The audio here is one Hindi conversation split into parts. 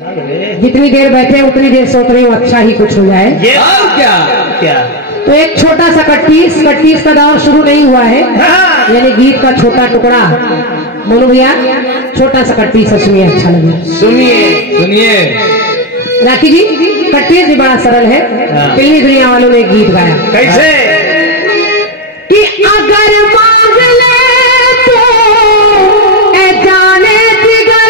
जितनी देर बैठे उतनी देर सोच रही हूँ अच्छा ही कुछ हो जाए। ये क्या क्या तो एक छोटा सा कट्टीस का दौर शुरू नहीं हुआ है, यानी गीत का छोटा टुकड़ा। मनु भैया छोटा सा कट्टीस सुनिए, अच्छा लगे। सुनिए राखी जी, कट्टीस भी बड़ा सरल है। फिल्मी दुनिया वालों ने गीत गाया कैसे कि अगर मांग ले तो ए जाने जिगर,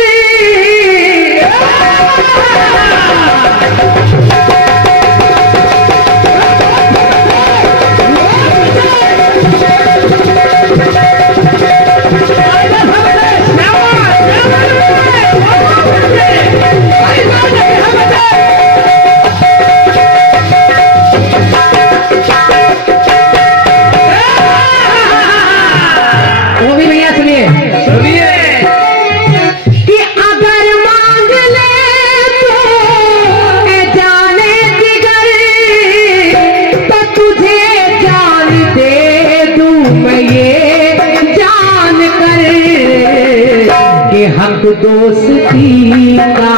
हक दोस्ती का,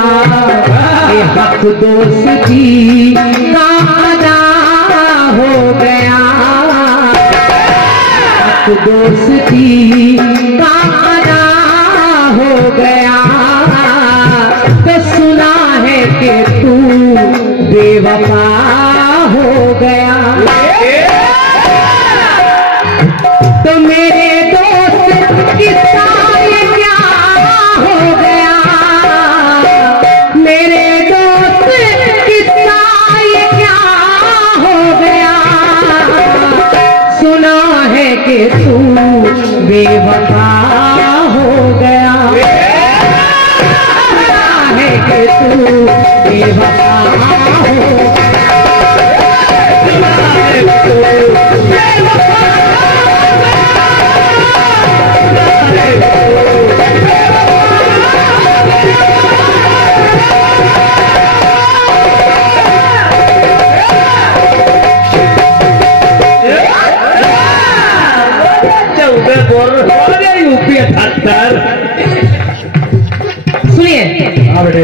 हक दोस्ती का अदा हो गया, हक दोस्ती का अदा हो गया। तो सुना है कि तू बेवफा हो गया। तो मेरे दोस्त किस्सा ये क्या हो गया, मेरे दोस्त किस्सा ये क्या हो गया। सुना है कि तू बेवफा हो गया, सुना है कि तू बेवफा हो गया। सुनिए बेटे,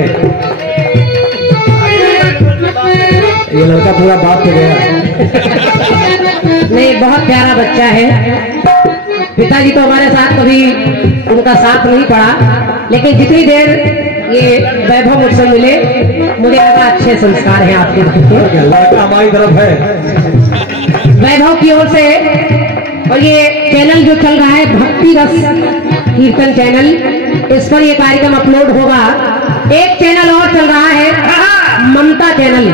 ये लड़का पूरा बाप हो गया। नहीं, बहुत प्यारा बच्चा है। पिताजी तो हमारे साथ कभी उनका साथ नहीं पड़ा, लेकिन जितनी देर ये वैभव मुझसे मिले मुझे लगा अच्छे संस्कार हैं आपके। लड़का हमारी तरफ है वैभव की ओर से। और ये चैनल जो चल रहा है भक्ति रस कीर्तन चैनल, इस पर ये कार्यक्रम अपलोड होगा। एक चैनल और चल रहा है ममता चैनल,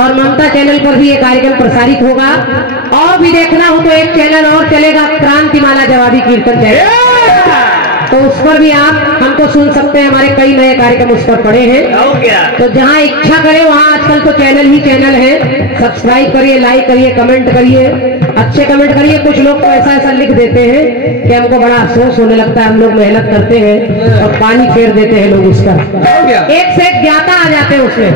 और ममता चैनल पर भी ये कार्यक्रम प्रसारित होगा। और भी देखना हो तो एक चैनल और चलेगा, क्रांतिमाला जवाबी कीर्तन चैनल, तो उस पर भी आप हमको सुन सकते हैं। हमारे कई नए कार्यक्रम उस पर पड़े हैं। तो जहां इच्छा करे वहां आजकल तो चैनल ही चैनल है। सब्सक्राइब करिए, लाइक करिए, कमेंट करिए, अच्छे कमेंट करिए। कुछ लोग तो ऐसा लिख देते हैं कि हमको बड़ा अफसोस होने लगता है। हम लोग मेहनत करते हैं और पानी फेर देते हैं लोग उस पर। एक से एक ज्ञाता आ जाते हैं उसमें।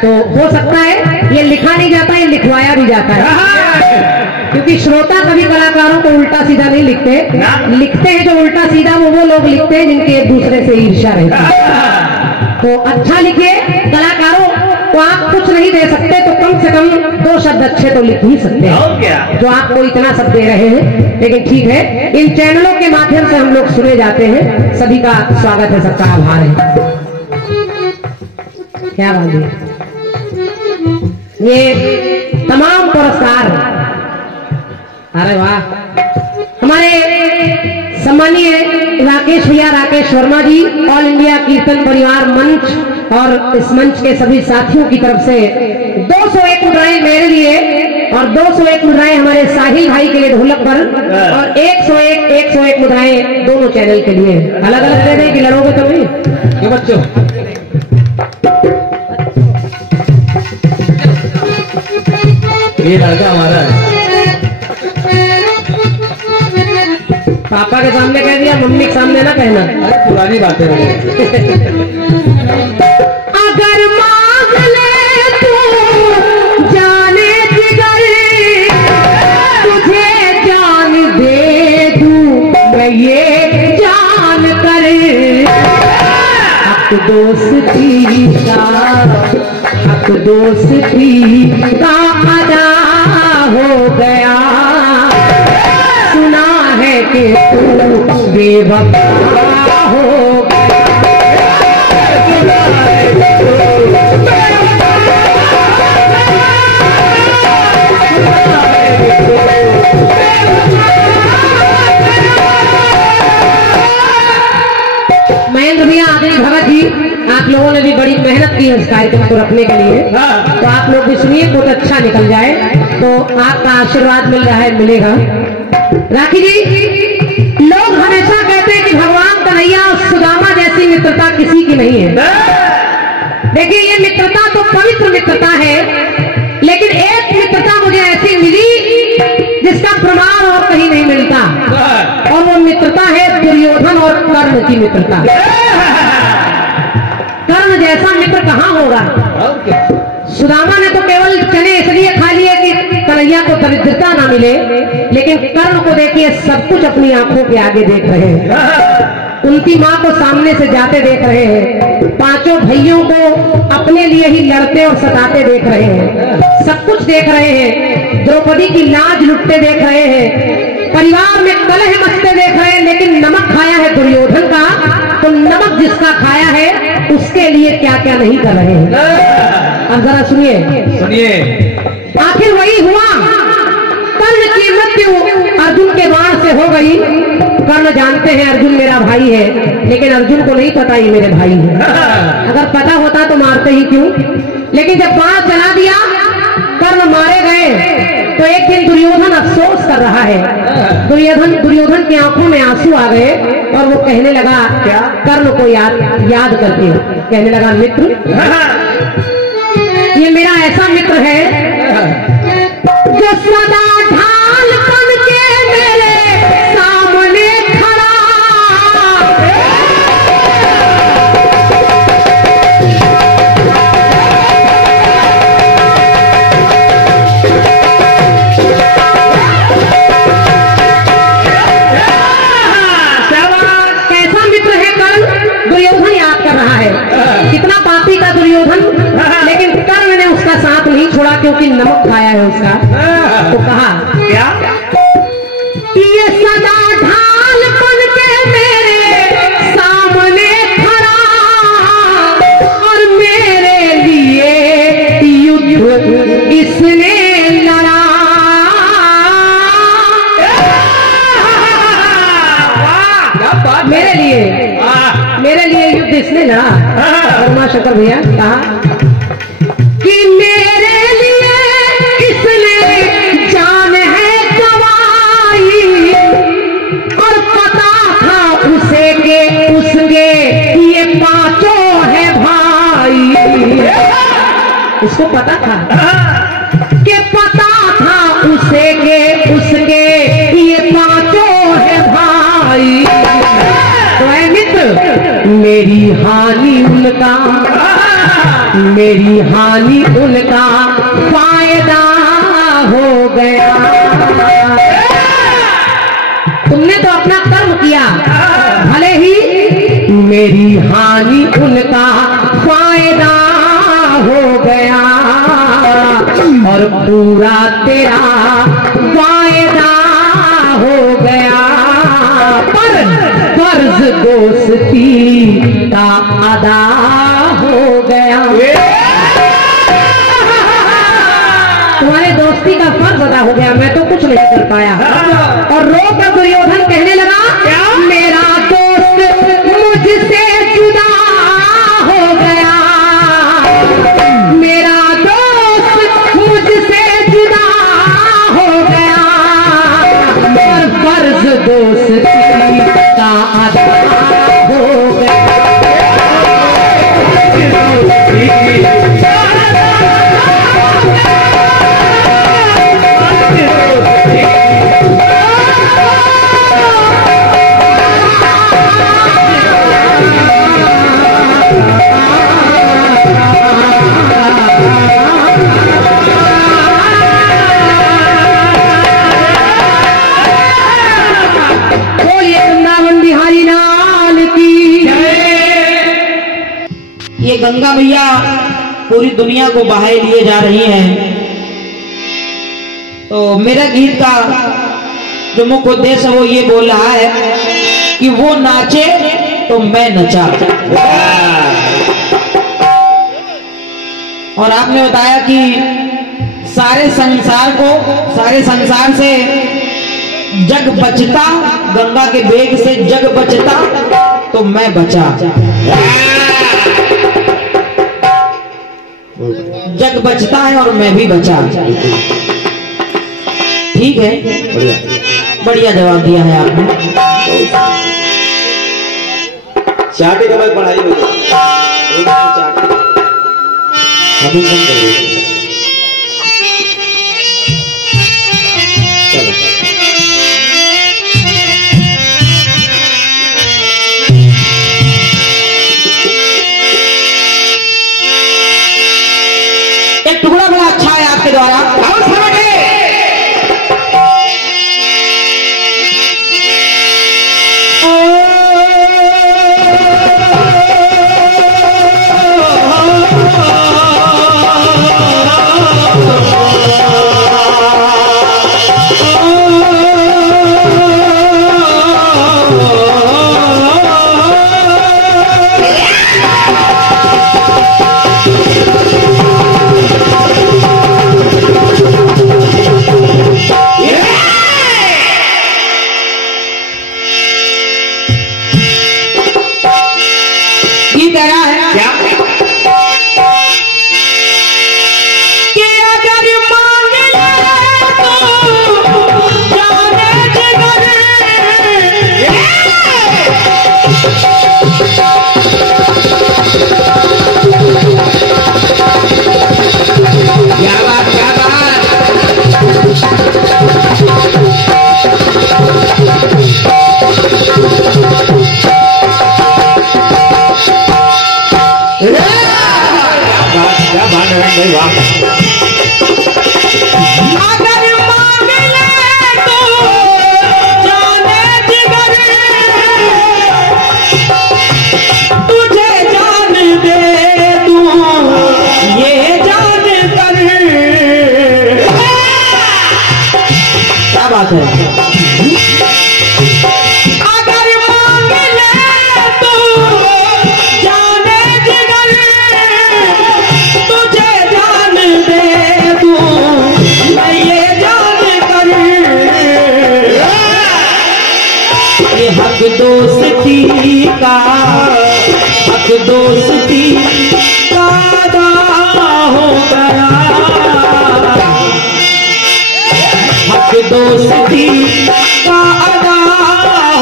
तो हो सकता है ये लिखा नहीं जाता, ये लिखवाया भी जाता है। क्योंकि श्रोता कभी कलाकारों को उल्टा सीधा नहीं लिखते, लिखते हैं जो उल्टा सीधा वो लोग लिखते हैं जिनके एक दूसरे से ईर्ष्या रहती है। तो अच्छा लिखिए कलाकारों को। आप कुछ नहीं दे सकते तो कम से कम 2 शब्द अच्छे तो लिख ही सकते हैं, जो आपको इतना सब दे रहे हैं। लेकिन ठीक है, इन चैनलों के माध्यम से हम लोग सुने जाते हैं। सभी का स्वागत है, सबका आभार है। क्या बात है, ये तमाम पुरस्कार, अरे वाह, हमारे सम्मानीय राकेश भैया, राकेश वर्मा जी, ऑल इंडिया कीर्तन परिवार मंच और इस मंच के सभी साथियों की तरफ से 201 मुद्राएं मेरे लिए और 201 मुद्राएं हमारे साहिल भाई के लिए ढोलक पर, और 101 मुद्राएं दोनों चैनल के लिए। अलग अलग दे दें कि लड़ोगे तो नहीं ये बच्चों। ये लड़का हमारा है। पापा के सामने कह दिया, मम्मी के सामने ना कहना। अरे पुरानी बातें अगर मांग ले तो जाने जिगर, तुझे जान दे दूं मैं ये जान कर। हक दोस्ती का हक दोस्ती का अदा हो गया। सुना है कि तू बेवफा हो गया। महेंद्र भैया, आदरणीय भगत जी, आप लोगों ने भी बड़ी मेहनत की है इस कार्यक्रम को रखने के लिए, तो आप लोग भी सुनिए, बहुत अच्छा निकल जाए। तो आपका आशीर्वाद मिल रहा है, मिलेगा। राखी जी, लोग हमेशा कहते हैं कि भगवान कन्हैया और सुदामा जैसी मित्रता किसी की नहीं है। देखिए, ये मित्रता तो पवित्र मित्रता है, लेकिन एक मित्रता मुझे ऐसी मिली जिसका प्रमाण और कहीं नहीं मिलता, और वो मित्रता है दुर्योधन और कर्ण की मित्रता। कर्ण जैसा मित्र कहाँ होगा? सुदामा ने तो केवल चने इसलिए खा लिए कि कन्हैया को दरिद्रता ना मिले, लेकिन कर्ण को देखिए, सब कुछ अपनी आंखों के आगे देख रहे हैं, उनकी माँ को सामने से जाते देख रहे हैं, पांचों भाइयों को अपने लिए ही लड़ते और सताते देख रहे हैं, सब कुछ देख रहे हैं, द्रौपदी की लाज लुटते देख रहे हैं, परिवार में कलह मचते देख रहे हैं, लेकिन नमक खाया है दुर्योधन का, तो नमक जिसका खाया है उसके लिए क्या क्या नहीं कर रहे हैं। अब जरा सुनिए, आखिर वही हुआ, कर्ण की मृत्यु अर्जुन के बाण से हो गई। कर्ण जानते हैं अर्जुन मेरा भाई है, लेकिन अर्जुन को नहीं पता ये मेरे भाई है। अगर पता होता तो मारते ही क्यों, लेकिन जब बाण चला दिया, कर्ण मारे गए, तो एक दिन दुर्योधन अफसोस कर रहा है। दुर्योधन की आंखों में आंसू आ गए और वो कहने लगा, क्या कर्ण को याद करके कहने लगा, मित्र, ये मेरा ऐसा मित्र है जो सदा ढाल बन के मेरे सामने खड़ा। कैसा मित्र है कर्ण? दुर्योधन याद कर रहा है, कितना पापी का दुर्योधन, लेकिन कर्ण ने उसका साथ नहीं छोड़ा क्योंकि नमक खाया है उसका। तो कहा, क्या ये सदा ढाल बन के मेरे सामने खड़ा और मेरे लिए युद्ध इसने लड़ा। मेरे लिए युद्ध इसने लड़ा। उमा शंकर भैया कहा कि मेरे लिए इसने जान है गवाई, और पता था उसे के उसके ये पांचों है भाई। इसको पता था कि पता था उसे के उसके ये पांचों है भाई। तो है मित्र, मेरी हानि उनका फायदा हो गया। तुमने तो अपना कर्म किया, भले ही मेरी हानि उनका फायदा हो गया, और पूरा तेरा फायदा हो गया, पर फर्ज दोस्ती का अदा हो गया। तुम्हारे दोस्ती का फर्ज अदा हो गया, मैं तो कुछ नहीं कर पाया। और रोकर दुर्योधन कहने लगा, मेरा दोस्त मुझसे जुदा हो गया, मेरा दोस्त मुझसे जुदा हो गया, और फर्ज दोस्ती का अदा हो गया। गंगा मैया पूरी दुनिया को बहाए लिए जा रही हैं। तो मेरा गीत का जो मुख्य उद्देश्य है वो ये बोल रहा है कि वो नाचे तो मैं नचा। और आपने बताया कि सारे संसार से जग बचता, गंगा के वेग से जग बचता तो मैं बचा। जग बचता है और मैं भी बचा। ठीक है, बढ़िया जवाब दिया है आपने। चाटे के बाद पढ़ाई हो गई। अभी कम कर दो। एक टुकड़ा बड़ा अच्छा है आपके द्वारा। दोस्ती का अदा हो गया, हक दोस्ती का अदा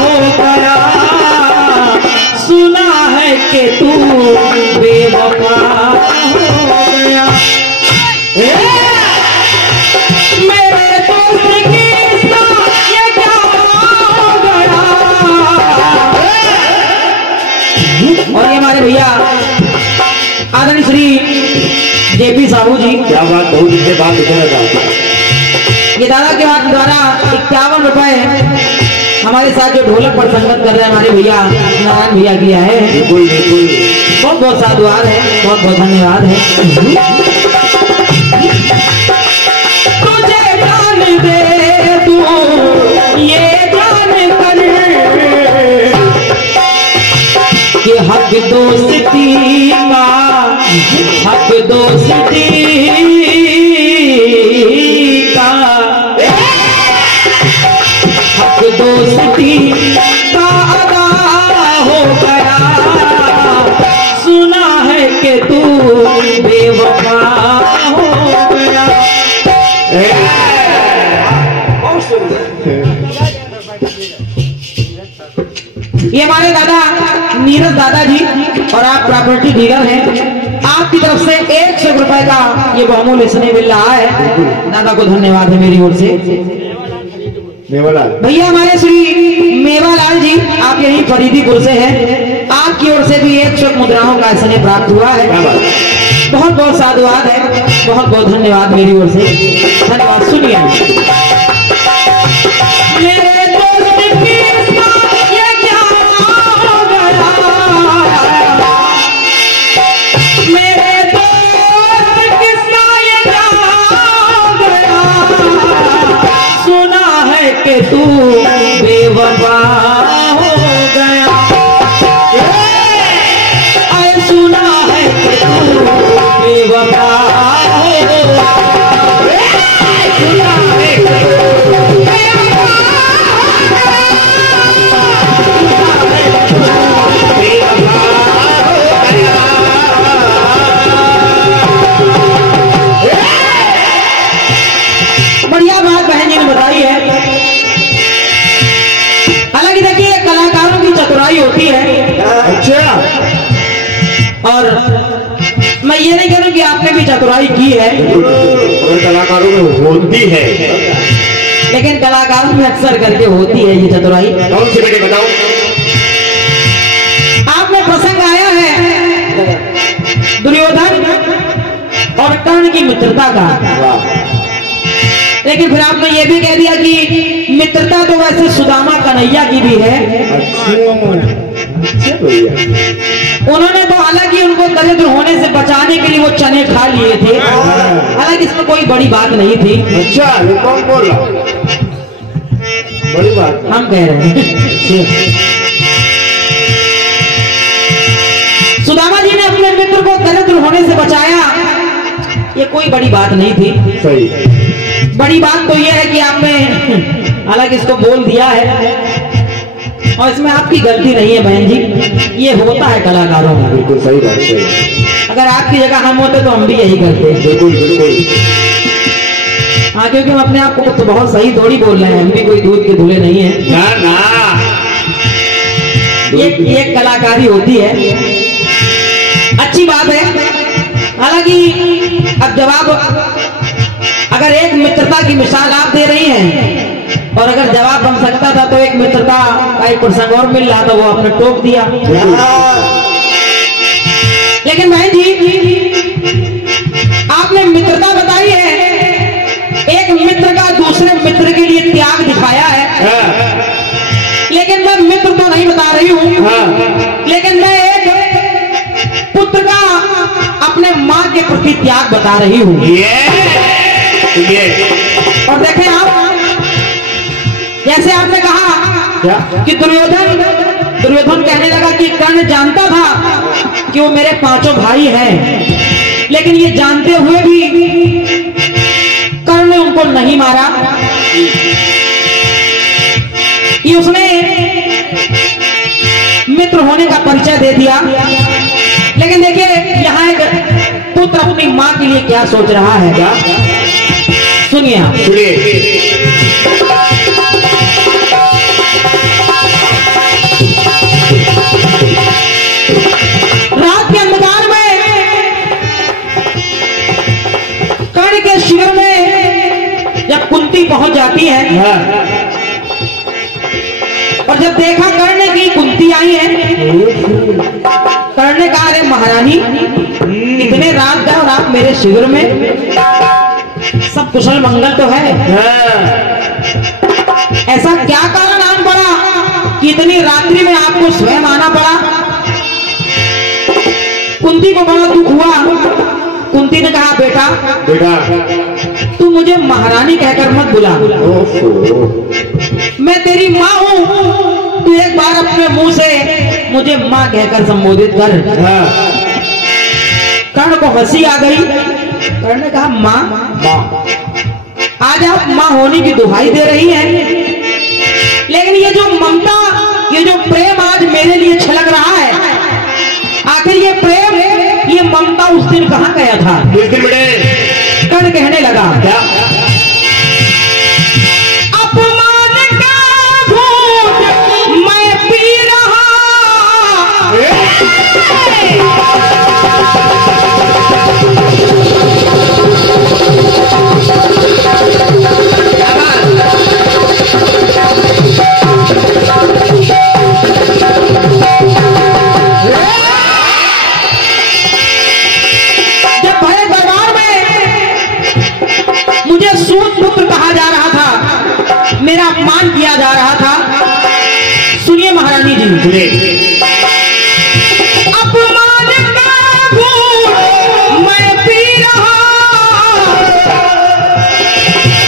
हो गया। सुना है कि तू बेवफा हो गया। मेरे दोस्त की ये क्या हो गया। और ये हमारे भैया आदरणीय श्री जेपी साहू जी, क्या बात, बहुत दिन के बाद दिखा था। ये दादा के हाथ द्वारा 51 रुपए हमारे साथ जो ढोलक पर संगत कर रहे हैं हमारे भैया नारायण भैया किया है। बिल्कुल बिल्कुल, बहुत बहुत साधुवाद है, बहुत बहुत धन्यवाद है। तुझे जान दे तू ये जान कर कि हक दोस्ती का, हक दोस्ती का, हक दोस्ती का अदा हो गया। सुना है कि तू बेवफा हो गया। ये हमारे दादा नीरज दादा जी और आप प्रॉपर्टी डीलर हैं, आपकी तरफ से 100 रुपए का ये बहुमूल्य स्नेह मिल रहा है। दादा को धन्यवाद है मेरी ओर से। मेवालाल भैया हमारे श्री मेवालाल जी, आप यही फरीदीपुर से हैं, आपकी ओर से भी 100 मुद्राओं का स्नेह प्राप्त हुआ है। बहुत बहुत साधुवाद है, बहुत बहुत धन्यवाद मेरी ओर से। धन्यवाद। सुनिए मेरे दोस्त की ये क्या हो गया। चतुराई की है, और कलाकारों में होती है। लेकिन कलाकारों में अक्सर करके होती है ये चतुराई। कौन सी बेटे बताओ? आपने प्रसंग आया है दुर्योधन और कर्ण की मित्रता का, वाह, लेकिन फिर आपने ये भी कह दिया कि मित्रता तो वैसे सुदामा कन्हैया की भी है। अच्छा भैया। उन्होंने तो हालांकि उनको दरिद्र होने से बचाने के लिए वो चने खा लिए थे, हालांकि इसमें कोई बड़ी बात नहीं थी। अच्छा, ये कौन बोल रहा? बड़ी बात हम कह रहे हैं सुदामा जी ने अपने मित्र को दरिद्र होने से बचाया, ये कोई बड़ी बात नहीं थी। सही। बड़ी बात तो यह है कि आपने हालांकि इसको बोल दिया है, और इसमें आपकी गलती नहीं है बहन जी, ये होता है कलाकारों में। बिल्कुल सही बात, सही। अगर आपकी जगह हम होते तो हम भी यही करते। बिल्कुल बिल्कुल। हाँ, क्योंकि हम अपने आप को तो बहुत सही थोड़ी बोल रहे हैं, हम भी कोई दूध के धुले नहीं है ना ना, ये कलाकारी होती है, अच्छी बात है। हालांकि अब जवाब, अगर एक मित्रता की मिसाल आप दे रही हैं, और अगर जवाब बन सकता था तो एक मित्रता का एक प्रसंग और मिल रहा था, वो आपने टोक दिया। लेकिन भाई जी, आपने मित्रता बताई है, एक मित्र का दूसरे मित्र के लिए त्याग दिखाया है, लेकिन मैं मित्र तो नहीं बता रही हूं, लेकिन मैं एक पुत्र का अपने मां के प्रति त्याग बता रही हूं। और देखें आप, जैसे आपने कहा कि दुर्योधन कहने लगा कि कर्ण जानता था कि वो मेरे पांचों भाई हैं, लेकिन ये जानते हुए भी कर्ण ने उनको नहीं मारा। ये उसने मित्र होने का परिचय दे दिया। लेकिन देखिए, यहाँ एक पुत्र अपनी मां के लिए क्या सोच रहा है, क्या सुनिए आप। रात के अंधकार में कर्ण के शिविर में जब कुंती पहुंच जाती है, और जब देखा कर्ण की कुंती आई है, कर्ण ने कहा, अरे महारानी, इतने रात गए और आप मेरे शिविर में, सब कुशल मंगल तो है, ऐसा क्या कारण आन पड़ा कि इतनी रात्रि में आपको स्वयं आना पड़ा? कुंती को बड़ा दुख हुआ। कुंती ने कहा, बेटा तू मुझे महारानी कहकर मत बुला, मैं तेरी माँ हूं, तू एक बार अपने मुंह से मुझे माँ कहकर संबोधित कर। कर्ण को हंसी आ गई। कर्ण ने कहा, माँ, आज आप माँ होने की दुहाई दे रही हैं, लेकिन ये जो ममता, ये जो प्रेम आज मेरे लिए छलक रहा है, आखिर ये प्रेम, ये ममता उस दिन कहाँ गया था? कर्ण कहने लगा, क्या अपमान का घूंट मैं पी रहा, जब भरे दरबार में मुझे सूत पुत्र कहा जा रहा था, मेरा अपमान किया जा रहा था। सुनिए महारानी जी, अपमान का घूंट मैं पी रहा,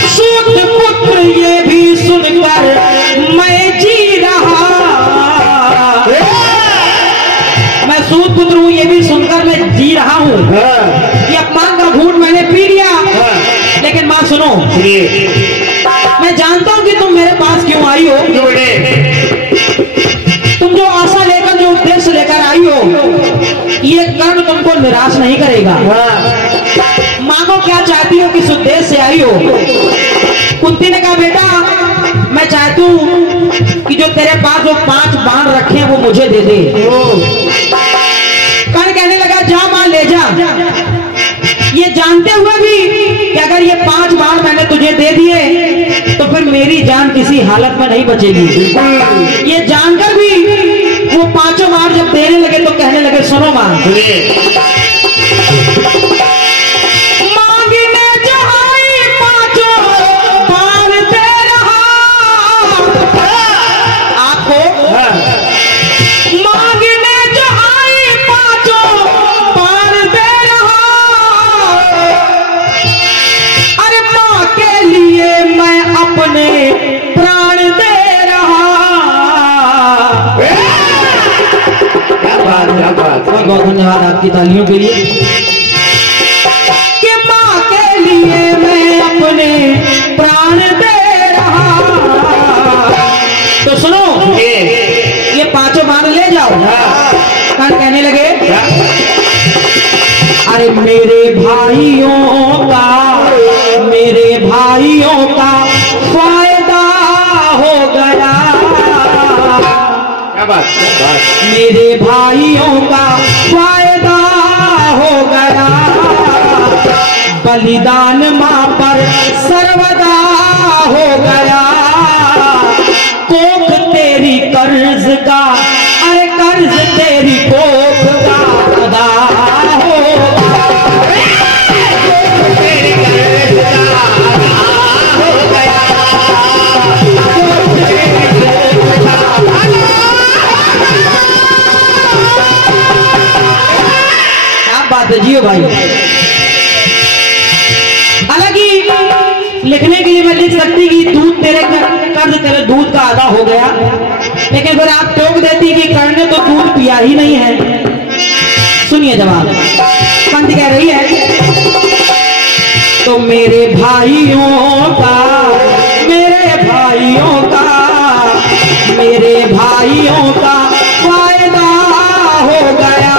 सूत पुत्र ये भी सुनकर मैं जी रहा। मैं सूत पुत्र हूं, ये भी सुनकर मैं जी रहा हूं। ये अपमान का घूंट मैंने पी लिया। लेकिन मां सुनो, मैं जानता हूं कि तुम मेरे पास क्यों आई हो। तुम जो आशा लेकर, जो उद्देश्य लेकर आई हो, ये कर्ण तुमको निराश नहीं करेगा। मांगो क्या चाहती हो, किस उद्देश्य से आई हो? कुंती ने कहा, बेटा मैं चाहती हूं कि जो तेरे पास जो 5 बाण रखे हैं वो मुझे दे दे। कर्ण कहने लगा, जा मां ले जा, ये ये जानते हुए भी कि अगर ये 5 बाण मैंने तुझे दे दिए तो फिर मेरी जान किसी हालत में नहीं बचेगी। ये जानकर भी वो 5 बाण जब देने लगे तो कहने लगे, सुनो मां, प्राण दे रहा। क्या बात। बहुत बहुत धन्यवाद आपकी तालियों के लिए कि माँ के लिए मैं अपने प्राण दे रहा। तो सुनो, ये 5 बाण ले जाओ। कल कहने लगे, अरे मेरे भाइयों का फायदा हो गया। क्या बात। मेरे भाइयों का फायदा हो गया। बलिदान मां पर सर्वदा हो गया। कोख तेरी कर्ज का, अरे कर्ज तेरी कोख का अदा हो गया। तेरी कर्ज का अदा हो गया। क्या बात है जियो भाई। हालांकि लिखने के लिए मैं लिख सकती कि दूध तेरे कर्ज तेरे दूध का आधा हो गया, लेकिन फिर आप टोक देती कि करने तो दूध पिया ही नहीं है। सुनिए जवाब, पंक्ति कह रही है, तो मेरे भाइयों का फायदा हो गया।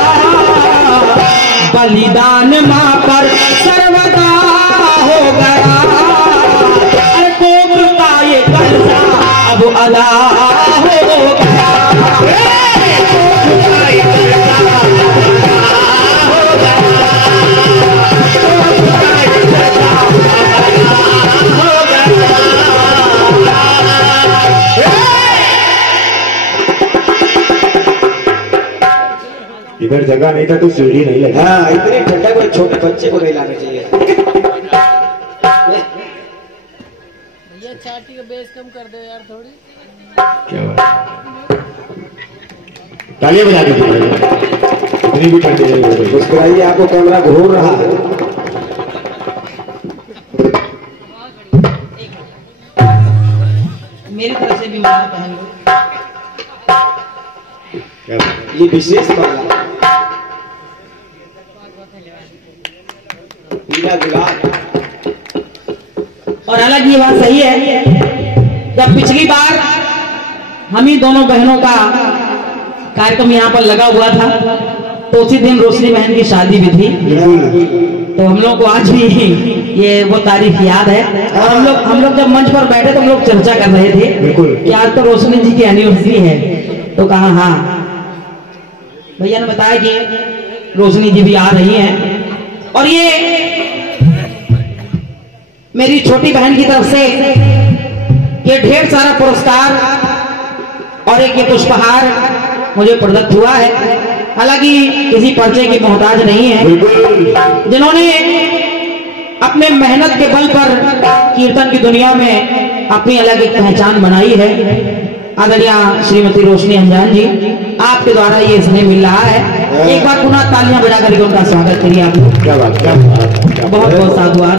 बलिदान मां पर सर्वदा हो गया। अरे कोख का ये कर्जा अब अदा हो गया। इधर जगह नहीं था तो सीढ़ी नहीं लगी। हाँ, इतनी ठंडा कोई छोटे बच्चे को नहीं लाना चाहिए। भैया छाती का बेस कम कर दो यार थोड़ी। क्या बात। तालियां बजा दीजिए। इतनी भी ठंडी नहीं हो रही। मुस्कुराइए, आपको कैमरा घूर रहा है। मेरी तरफ से भी माला पहन लो। क्या बात। ये विशेष माला पीला गुलाब। और हालांकि ये बात सही है, जब पिछली बार हम ही दोनों बहनों का कार्यक्रम यहाँ पर लगा हुआ था तो उसी दिन रोशनी बहन की शादी भी थी। तो हम लोग को आज भी ये वो तारीख याद है। और हम लोग जब मंच पर बैठे तो हम लोग चर्चा कर रहे थे कि आज तो रोशनी जी की एनिवर्सरी है। तो कहा हाँ, भैया ने बताया कि रोशनी जी भी आ रही हैं। और ये मेरी छोटी बहन की तरफ से ये ढेर सारा पुरस्कार और एक ये पुष्पहार मुझे प्रदत्त हुआ है। हालांकि किसी परिचय की मोहताज नहीं है, जिन्होंने अपने मेहनत के बल पर कीर्तन की दुनिया में अपनी अलग एक पहचान बनाई है। आदरणीय श्रीमती रोशनी अंजान जी, आपके द्वारा ये स्नेह मिल रहा है। एक बार पुनः तालियां बजा करके उनका स्वागत करिए आप। क्या बात। बहुत बहुत साधुवाद।